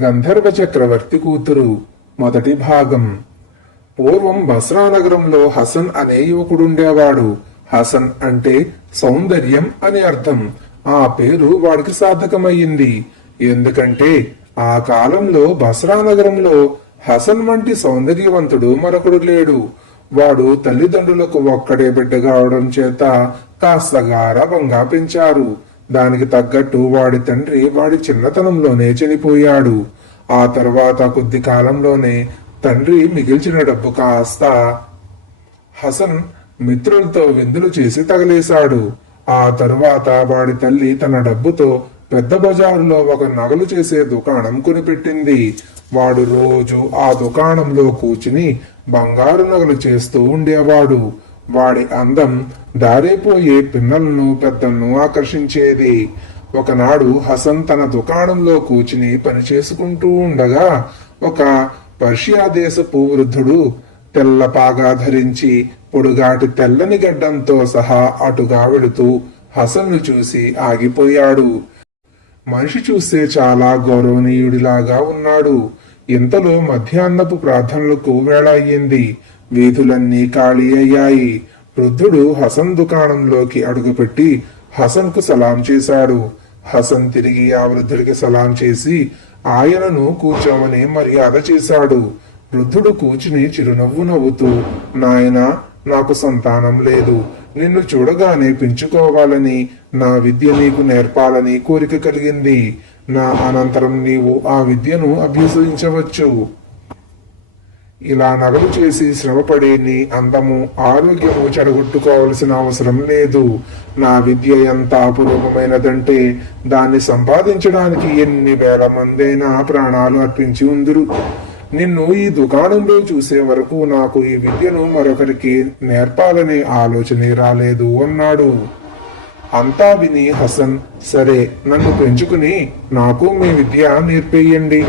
గంధర్వ చక్రవర్తి కూతురు. మొదటి భాగం. పూర్వం బస్రా నగరంలో హసన్ అనే యువకుడుండేవాడు. హసన్ అంటే సౌందర్యం అని అర్థం. ఆ పేరు వాడికి సార్థకమయ్యింది. ఎందుకంటే ఆ కాలంలో బస్రా నగరంలో హసన్ వంటి సౌందర్యవంతుడు మరొకడు లేడు. వాడు తల్లిదండ్రులకు ఒక్కడే బిడ్డ కావడం చేత కాస్త గారవంగా పెంచారు. దానికి తగ్గట్టు వాడి తండ్రి వాడి చిన్నతనంలోనే చనిపోయాడు. ఆ తర్వాత కొద్ది కాలంలోనే తండ్రి మిగిల్చిన డబ్బు కాస్త హసన్ మిత్రులతో విందులు చేసి తగలేశాడు. ఆ తరువాత వాడి తల్లి తన డబ్బుతో పెద్ద బజారులో ఒక నగలు చేసే దుకాణం కొనిపెట్టింది. వాడు రోజు ఆ దుకాణంలో కూర్చుని బంగారు నగలు చేస్తూ ఉండేవాడు. వాడి అందం దారిపోయే పిన్నలను పెద్దలను ఆకర్షించేది. ఒకనాడు హసన్ తన దుకాణంలో కూర్చుని పని చేసుకుంటూ ఉండగా ఒక పర్షియా దేశపు వృద్ధుడు తెల్ల పాగా ధరించి పొడుగాటి తెల్లని గడ్డంతో సహా అటుగా వెళుతూ హసన్ను చూసి ఆగిపోయాడు. మనిషి చూస్తే చాలా గౌరవనీయుడిలాగా ఉన్నాడు. ఇంతలో మధ్యాహ్నపు ప్రార్థనలకు వేళ అయ్యింది. వీధులన్నీ ఖాళీ అయ్యాయి. వృద్ధుడు హసన్ దుకాణంలోకి అడుగుపెట్టి హసన్కు సలాం చేశాడు. హసన్ తిరిగి ఆ వృద్ధుడికి సలాం చేసి ఆయనను కూర్చోమని మర్యాద చేశాడు. వృద్ధుడు కూర్చుని చిరునవ్వు నవ్వుతూ నాయనా నాకు సంతానం లేదు. నిన్ను చూడగానే పెంచుకోవాలని నా విద్య నీకు నేర్పాలని కోరిక కలిగింది. నా అనంతరం నీవు ఆ విద్యను అభ్యసించవచ్చు. ఇలా నగలు చేసి శ్రమపడి నీ అందము ఆరోగ్యము చెడగొట్టుకోవలసిన అవసరం లేదు. నా విద్య ఎంత అపురూపమైనదంటే దాన్ని సంపాదించడానికి ఎన్ని వేల మందైనా ప్రాణాలు అర్పించి ఉందిరు. నిన్ను ఈ దుకాణంలో చూసే వరకు నాకు ఈ విద్యను మరొకరికి నేర్పాలనే ఆలోచనే రాలేదు అన్నాడు. అంతా విని హసన్ సరే నన్ను పెంచుకుని నాకు మీ విద్య నేర్పేయండి.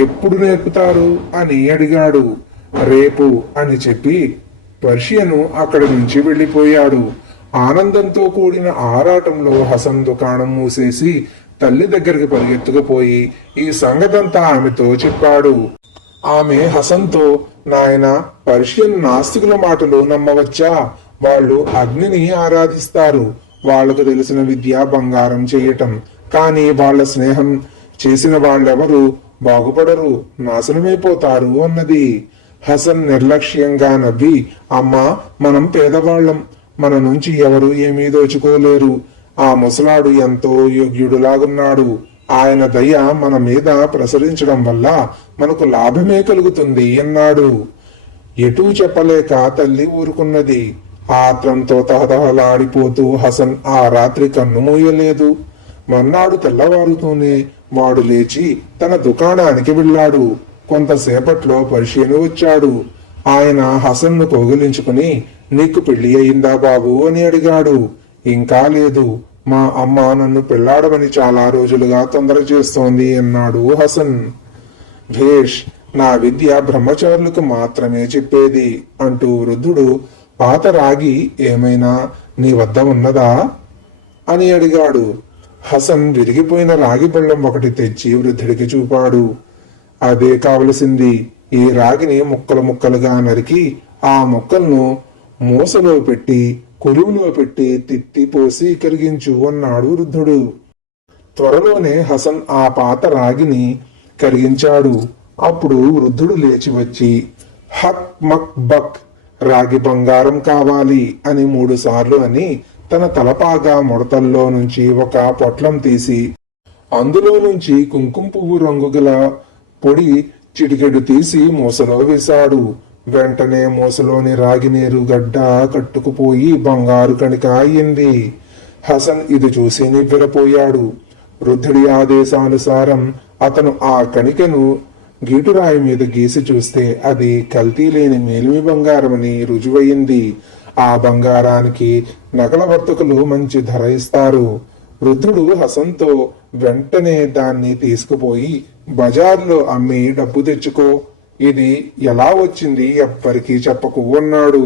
ఎప్పుడు నేర్పుతారు? అని అడిగాడు. రేపు అని చెప్పి పర్షియను అక్కడి నుంచి వెళ్ళిపోయాడు. ఆనందంతో కూడిన ఆరాటంలో హసన్ దుకాణం మూసేసి తల్లి దగ్గరికి పరిగెత్తుకుపోయి ఈ సంగతంతా ఆమెతో చెప్పాడు. ఆమె హసన్తో నాయన పర్షియన్ నాస్తికుల మాటలు నమ్మవచ్చా? వాళ్ళు అగ్నిని ఆరాధిస్తారు. వాళ్ళకు తెలిసిన విద్య బంగారం చేయటం. కానీ వాళ్ళ స్నేహం చేసిన వాళ్ళెవరు బాగుపడరు. నాశనమైపోతారు అన్నది. హసన్ నిర్లక్ష్యంగా నవ్వి అమ్మా మనం పేదవాళ్ళం. మన నుంచి ఎవరు ఏమీ దోచుకోలేరు. ఆ ముసలాడు ఎంతో యోగ్యుడులాగున్నాడు. ఆయన దయ మన మీద ప్రసరించడం వల్ల మనకు లాభమే కలుగుతుంది అన్నాడు. ఎటూ చెప్పలేక తల్లి ఊరుకున్నది. ఆత్రంతో తహతహలాడిపోతూ హసన్ ఆ రాత్రి కన్నుమూయలేదు మన్నాడు తెల్లవారుతూనే వాడు లేచి తన దుకాణానికి వెళ్ళాడు. కొంతసేపట్లో పర్షియను వచ్చాడు. ఆయన హసన్ను కౌగిలించుకుని నీకు పెళ్ళి అయిందా బాబు? అని అడిగాడు. ఇంకా లేదు. మా అమ్మ నన్ను పెళ్ళాడమని చాలా రోజులుగా తొందర చేస్తోంది అన్నాడు హసన్. భేష్ నా విద్య బ్రహ్మచారులకు మాత్రమే చెప్పేది అంటూ వృద్ధుడు పాత రాగి ఏమైనా నీ వద్ద ఉన్నదా? అని అడిగాడు. హసన్ విరిగిపోయిన రాగి బళ్ళం ఒకటి తెచ్చి వృద్ధుడికి చూపాడు. అదే కావలసింది. ఈ రాగిని ముక్కలు ముక్కలుగా నరికి ఆ ముక్కలను మూసలో పెట్టి కొలువులో పెట్టి తిత్తిపోసి కరిగించు అన్నాడు వృద్ధుడు. త్వరలోనే హసన్ ఆ పాత రాగిని కరిగించాడు. అప్పుడు వృద్ధుడు లేచి వచ్చి హక్ మక్ బక్ రాగి బంగారం కావాలి అని మూడు సార్లు అని తన తలపాగా ముడతల్లో నుంచి ఒక పొట్లం తీసి అందులో నుంచి కుంకుమ పువ్వు రంగు గల పొడి చిటికెడు తీసి మూసలో వేశాడు. వెంటనే మూసలోని రాగినీరు గడ్డ కట్టుకుపోయి బంగారు కణిక అయింది హసన్ ఇది చూసి నివ్వెరపోయాడు. వృద్ధుడి ఆదేశానుసారం అతను ఆ కణికను గీటురాయి మీద గీసి చూస్తే అది కల్తీ లేని మేలిమి బంగారమని రుజువయింది ఆ బంగారానికి నగల వర్తకులు మంచి ధర ఇస్తారు. వృద్ధుడు హసంతో వెంటనే దాన్ని తీసుకుపోయి బజార్లో అమ్మి డబ్బు తెచ్చుకో. ఇది ఎలా వచ్చింది ఎవ్వరికీ చెప్పకు అన్నాడు.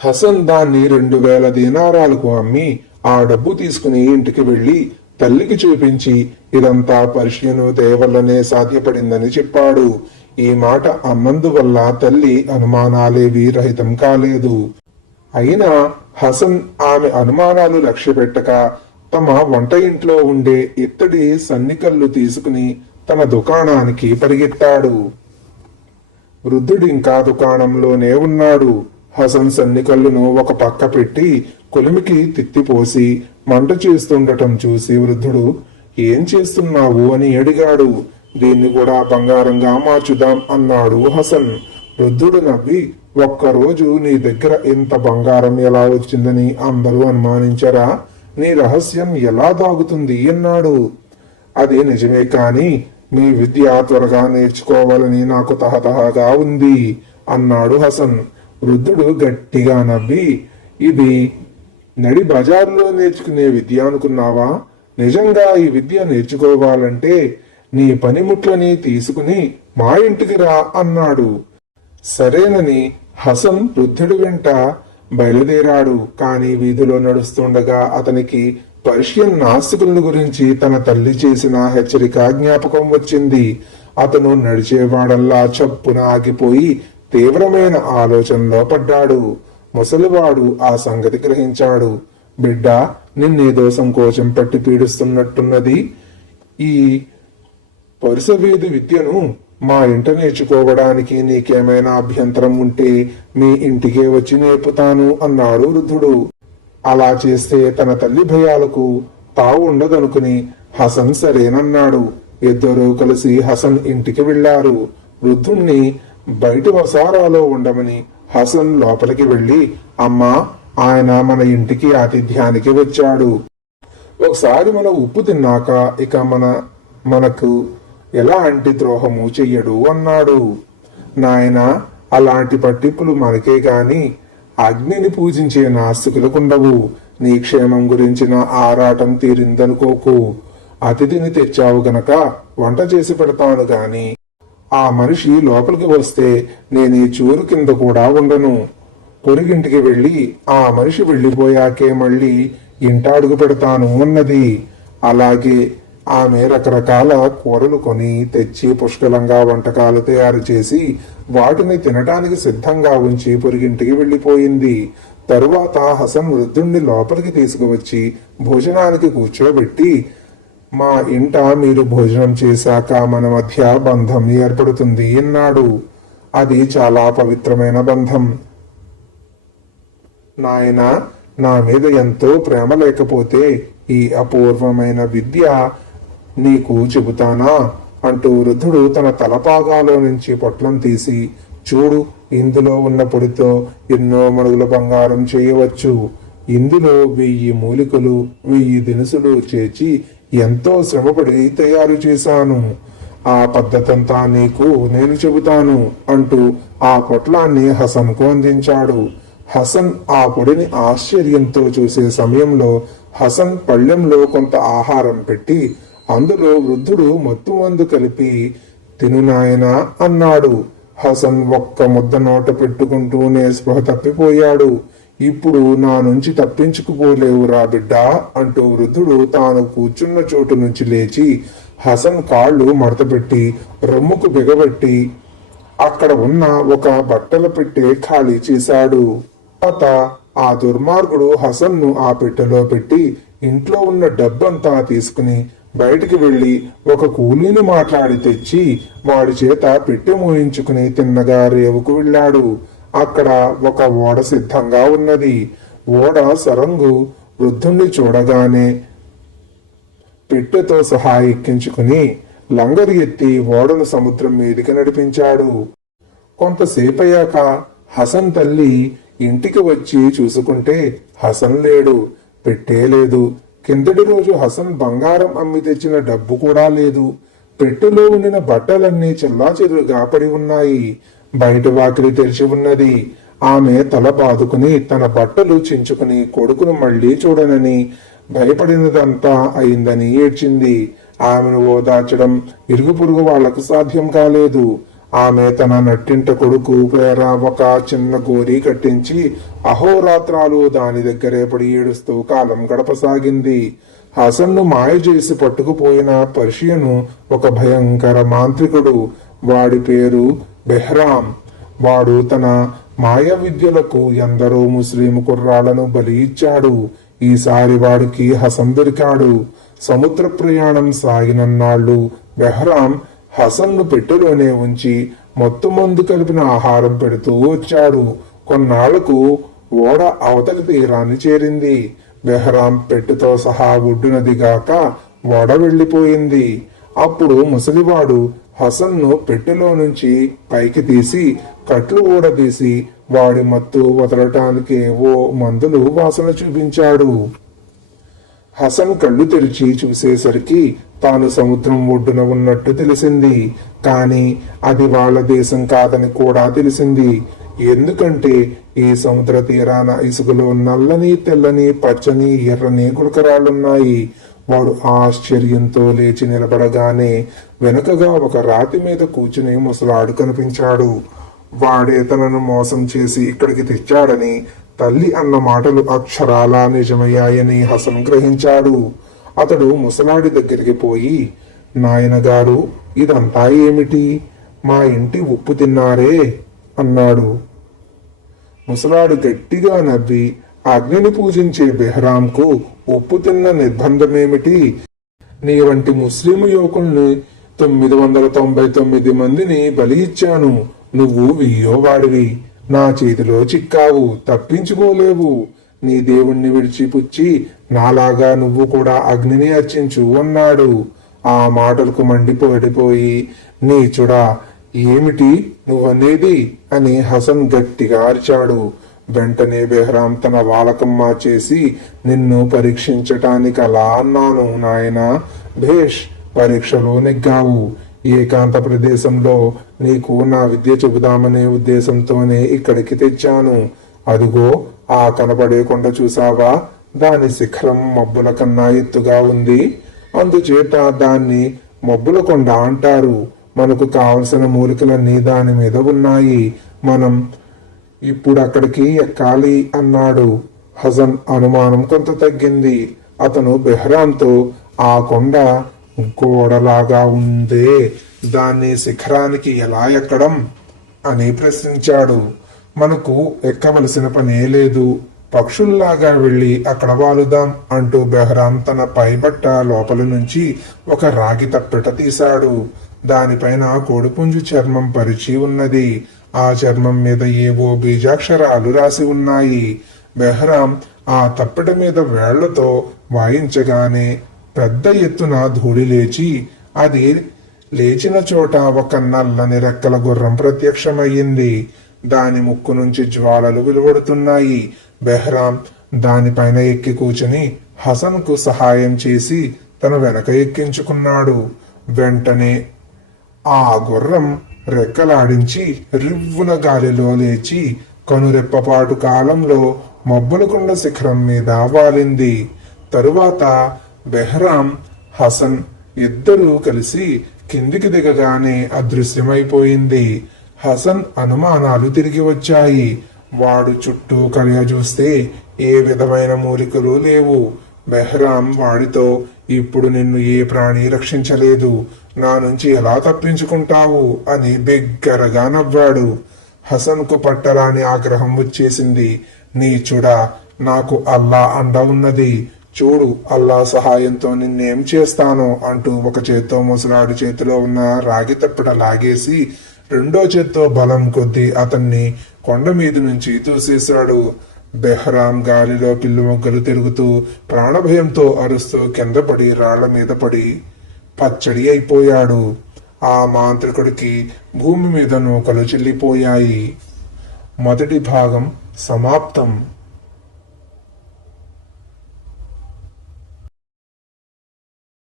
హసన్ దాన్ని రెండు వేల దీనారాలకు అమ్మి ఆ డబ్బు తీసుకుని ఇంటికి వెళ్ళి తల్లికి చూపించి ఇదంతా పర్షియను దేవల్లనే సాధ్యపడిందని చెప్పాడు. ఈ మాట అన్నందువల్ల తల్లి అనుమానాలేవి రహితం కాలేదు. అయినా హసన్ ఆమె అనుమానాలు లక్ష్యపెట్టక తమ వంట ఇంట్లో ఉండే ఇత్తడి సన్నికల్లు తీసుకుని తన దుకాణానికి పరిగెత్తాడు. వృద్ధుడు ఇంకా దుకాణంలోనే ఉన్నాడు. హసన్ సన్నికల్లును ఒక పక్క పెట్టి కొలిమికి తిత్తిపోసి మంట చేస్తుండటం చూసి వృద్ధుడు ఏం చేస్తున్నావు? అని అడిగాడు. దీన్ని కూడా బంగారంగా మార్చుదాం అన్నాడు హసన్. వృద్ధుడు నవ్వి ఒక్కరోజు నీ దగ్గర ఇంత బంగారం ఎలా వచ్చిందని అందరూ అనుమానించరా? నీ రహస్యం ఎలా దాగుతుంది? అన్నాడు. అది నిజమే కానీ మీ విద్య త్వరగా నేర్చుకోవాలని నాకు తహతహగా ఉంది అన్నాడు హసన్. వృద్ధుడు గట్టిగా నవ్వి ఇది నడి బజార్లో నేర్చుకునే విద్య అనుకున్నావా? నిజంగా ఈ విద్య నేర్చుకోవాలంటే నీ పనిముట్లని తీసుకుని మా ఇంటికి రా అన్నాడు. సరేనని హసన్ వృద్ధుడి వెంట బయలుదేరాడు కాని వీధిలో నడుస్తుండగా అతనికి పర్షియన్ నాస్తికులను గురించి తన తల్లి చేసిన హెచ్చరిక జ్ఞాపకం వచ్చింది. అతను నడిచేవాడల్లా చప్పున ఆగిపోయి తీవ్రమైన ఆలోచనలో పడ్డాడు. ముసలివాడు ఆ సంగతి గ్రహించాడు. బిడ్డ నిన్నేదో సంకోచం పట్టి పీడిస్తున్నట్టున్నది. ఈ పరుసవేది విద్యను మా ఇంట నేర్చుకోవడానికి నీకేమైనా అభ్యంతరం ఉంటే మీ ఇంటికే వచ్చి నేర్పుతాను అన్నాడు వృద్ధుడు. అలా చేస్తే తన తల్లి భయాలకు తావు ఉండదనుకుని హసన్ సరేనన్నాడు. ఇద్దరూ కలిసి హసన్ ఇంటికి వెళ్ళారు వృద్ధుణ్ణి బయట వసారాలో ఉండమని హసన్ లోపలికి వెళ్ళి అమ్మా ఆయన మన ఇంటికి ఆతిథ్యానికి వచ్చాడు. ఒకసారి మన ఉప్పు తిన్నాక ఇక మన మనకు ఎలాంటి ద్రోహము చెయ్యడు అన్నాడు. నాయన అలాంటి పట్టింపులు మనకే గాని అగ్నిని పూజించే నాస్తికులకుండవు. నీ క్షేమం గురించిన ఆరాటం తీరిందనుకోకు. అతిథిని తెచ్చావు గనక వంట చేసి పెడతాను గాని ఆ మనిషి లోపలికి వస్తే నేను ఈ చూరు కింద కూడా ఉండను. పొరిగింటికి వెళ్ళి ఆ మనిషి వెళ్ళిపోయాకే మళ్ళీ ఇంట అడుగు పెడతాను అన్నది. అలాగే ఆమె రకరకాల కూరలు కొని తెచ్చి పుష్కలంగా వంటకాలు తయారు చేసి వాటిని తినటానికి సిద్ధంగా ఉంచి పొరిగింటికి వెళ్ళిపోయింది. తరువాత హసన్ వృద్ధుణ్ణి లోపలికి తీసుకువచ్చి భోజనానికి కూర్చోబెట్టి మా ఇంట మీరు భోజనం చేశాక మన మధ్య బంధం ఏర్పడుతుంది అన్నాడు. అది చాలా పవిత్రమైన బంధం. నాయన నా మీద ఎంతో ప్రేమ లేకపోతే ఈ అపూర్వమైన విద్య నీకు చెబుతానా? అంటూ వృద్ధుడు తన తలపాగాలో నుంచి పొట్లం తీసి చూడు ఇందులో ఉన్న పొడితో ఎన్నో మడుగుల బంగారం చేయవచ్చు. ఇందులో వెయ్యి మూలికలు వెయ్యి దినుసులు చేర్చి ఎంతో శ్రమపడి తయారు చేశాను. ఆ పద్ధతంతా నీకు నేను చెబుతాను అంటూ ఆ పొట్లాన్ని హసన్కు అందించాడు. హసన్ ఆ పొడిని ఆశ్చర్యంతో చూసే సమయంలో హసన్ పళ్ళెంలో కొంత ఆహారం పెట్టి అందులో వృద్ధుడు మత్తు మందు కలిపి తినునాయనా అన్నాడు. హసన్ ఒక్క ముద్ద నోట పెట్టుకుంటూనే స్పృహ తప్పిపోయాడు. ఇప్పుడు నా నుంచి తప్పించుకుపోలేవు రా బిడ్డా అంటూ వృద్ధుడు తాను కూర్చున్న చోటు నుంచి లేచి హసన్ కాళ్ళు మడతపెట్టి రొమ్ముకు బిగబెట్టి అక్కడ ఉన్న ఒక బట్టల పెట్టె ఖాళీ చేశాడు తర్వాత ఆ దుర్మార్గుడు హసన్ను ఆ పెట్టెలో పెట్టి ఇంట్లో ఉన్న డబ్బంతా తీసుకుని బయటికి వెళ్ళి ఒక కూలీని మాట్లాడి తెచ్చి వాడి చేత పెట్టె మూయించుకుని తిన్నగా రేవుకు వెళ్ళాడు. అక్కడ ఒక ఓడ సిద్ధంగా ఉన్నది. ఓడ సరంగు వృద్ధుణ్ణి చూడగానే పెట్టెతో సహా ఎక్కించుకుని లంగరు ఎత్తి ఓడను సముద్రం మీదికి నడిపించాడు. కొంతసేపయ్యాక హసన్ తల్లి ఇంటికి వచ్చి చూసుకుంటే హసన్ లేడు పెట్టే లేదు. కిందటి రోజు హసన్ బంగారం అమ్మి తెచ్చిన డబ్బు కూడా లేదు. పెట్టెలో ఉండిన బట్టలన్నీ చెల్లాచెదురుగా పడి ఉన్నాయి. బయట వాకిలి తెరిచి ఉన్నది. ఆమె తల బాదుకుని తన బట్టలు చించుకుని కొడుకును మళ్ళీ చూడనని భయపడినదంతా అయిందని ఏడ్చింది. ఆమెను ఓదార్చడం ఇరుగు పొరుగు వాళ్ళకు సాధ్యం కాలేదు. ఆమె తన నట్టింట కొడుకు పేర ఒక చిన్న గోరీ కట్టించి అహోరాత్రాలు దాని దగ్గరే పడి ఏడుస్తూ కాలం గడపసాగింది. హసన్ను మాయ చేసి పట్టుకుపోయిన పర్షియను ఒక భయంకర మాంత్రికుడు. వాడి పేరు బెహ్రామ్. వాడు తన మాయ విద్యలకు ఎందరో ముస్లిం కుర్రాళ్ళను బలి ఇచ్చాడు. ఈసారి వాడికి హసన్ దొరికాడు. సముద్ర ప్రయాణం సాగినన్నాళ్ళు బెహ్రాం హసన్ను పెట్టెలోనే ఉంచి మత్తు మందు కలిపిన ఆహారం పెడుతూ వచ్చాడు. కొన్నాళ్ళకు ఓడ అవతల తీరాన్ని చేరింది. బెహ్రాం పెట్టెతో సహా ఒడ్డున దిగాక ఓడ వెళ్ళిపోయింది అప్పుడు ముసలివాడు హసన్ను పెట్టెలో నుంచి పైకి తీసి కట్లు ఊడదీసి వాడి మత్తు వదలటానికి ఓ మందులు వాసన చూపించాడు. హసన్ కళ్ళు తెరిచి చూసేసరికి తాను సముద్రం ఒడ్డున ఉన్నట్టు తెలిసింది. కానీ అది వాళ్ళ దేశం కాదని కూడా తెలిసింది. ఎందుకంటే ఈ సముద్ర తీరాన ఇసుకలో నల్లని తెల్లని పచ్చని ఎర్రని గులకరాళ్ళున్నాయి. వాడు ఆశ్చర్యంతో లేచి నిలబడగానే వెనుకగా ఒక రాతి మీద కూర్చుని ముసలాడు కనిపించాడు. వాడే తనను మోసం చేసి ఇక్కడికి తెచ్చాడని తల్లి అన్న మాటలు అక్షరాలా నిజమయ్యాయని హసన్ గ్రహించాడు. అతడు ముసలాడి దగ్గరికి పోయి నాయనగారు ఇదంతా ఏమిటి? మా ఇంటి ఉప్పు తిన్నారే అన్నాడు. ముసలాడు గట్టిగా నవ్వి అగ్నిని పూజించే బెహ్రాంకు ఉప్పు తిన్న నిర్బంధమేమిటి? నీ వంటి ముస్లిం యువకుల్ని తొమ్మిది వందల తొంభై తొమ్మిది మందిని బలి ఇచ్చాను. నువ్వు వెయ్యో వాడివి. నా చేతిలో చిక్కావు తప్పించుకోలేవు. నీ దేవుణ్ణి విడిచిపుచ్చి నాలాగా నువ్వు కూడా అగ్నిని అర్చించు అన్నాడు. ఆ మాటలకు మండిపోడిపోయి నీచుడా ఏమిటి నువ్వనేది అని హసన్ గట్టిగా అరిచాడు. వెంటనే బెహ్రాం తన వాలకమ్మ చేసి నిన్ను పరీక్షించటానికి అలా అన్నాను నాయనా. భేష్ పరీక్షలో నెగ్గావు. ఏకాంత ప్రదేశంలో నీకు నా విద్య చెబుదామనే ఉద్దేశంతోనే ఇక్కడికి తెచ్చాను. అదిగో ఆ కనపడే కొండ చూసావా దాని శిఖరం మబ్బుల కన్నా ఎత్తుగా ఉంది. అందుచేత దాన్ని మబ్బుల కొండ అంటారు. మనకు కావలసిన మూలికలన్నీ దాని మీద ఉన్నాయి. మనం ఇప్పుడు అక్కడికి ఎక్కాలి అన్నాడు. హజన్ అనుమానం కొంత తగ్గింది. అతను బెహ్రాంతో ఆ కొండ గోడలాగా ఉందే. దాన్ని శిఖరానికి ఎలా ఎక్కడం? అని ప్రశ్నించాడు. మనకు ఎక్కవలసిన పనే లేదు. పక్షుల్లాగా వెళ్ళి అక్కడ వాలుదాం అంటూ బెహ్రాం తన పైబట్ట లోపల నుంచి ఒక రాగి తప్పెట తీశాడు. దానిపైన కోడిపుంజు చర్మం పరిచి ఉన్నది. ఆ చర్మం మీద ఏవో బీజాక్షరాలు రాసి ఉన్నాయి. బెహ్రాం ఆ తప్పెట మీద వేళ్ళతో వాయించగానే పెద్ద ఎత్తున ధూళి లేచి అది లేచిన చోట ఒక నల్లని రెక్కల గుర్రం ప్రత్యక్షమయ్యింది. దాని ముక్కు నుంచి జ్వాలలు వెలువడుతున్నాయి. బెహ్రాం దానిపైన ఎక్కి కూర్చుని హసన్కు సహాయం చేసి తన వెనక ఎక్కించుకున్నాడు. వెంటనే ఆ గుర్రం రెక్కలాడించి రివ్వున గాలిలో లేచి కనురెప్పపాటు కాలంలో మబ్బులకొండ శిఖరం మీద వాలింది. తరువాత బెహ్రాం హసన్ ఇద్దరూ కలిసి కిందికి దిగగానే అదృశ్యమైపోయింది. హసన్ అనుమానాలు తిరిగి వచ్చాయి. వాడు చుట్టూ కలియ చూస్తే ఏ విధమైన మూలికలు లేవు. బెహ్రాం వాడితో ఇప్పుడు నిన్ను ఏ ప్రాణి రక్షించలేదు? నా నుంచి ఎలా తప్పించుకుంటావు? అని బిగ్గరగా నవ్వాడు. హసన్కు పట్టరాని ఆగ్రహం వచ్చేసింది. నీచుడా నాకు అల్లా అండ ఉన్నది. చూడు అల్లా సహాయంతో నిన్నేం చేస్తానో అంటూ ఒక చేత్తో ముసలాడి చేతిలో ఉన్న రాగి తప్పిట లాగేసి రెండో చేత్తో బలం కొద్దీ అతన్ని కొండ మీద నుంచి తోసేశాడు. బెహ్రాం గాలిలో పిల్లి మొగ్గలు తిరుగుతూ ప్రాణభయంతో అరుస్తూ కింద పడి రాళ్ళ మీద పడి పచ్చడి అయిపోయాడు. ఆ మాంత్రికుడికి భూమి మీద నూకలు చెల్లిపోయాయి. మొదటి భాగం సమాప్తం.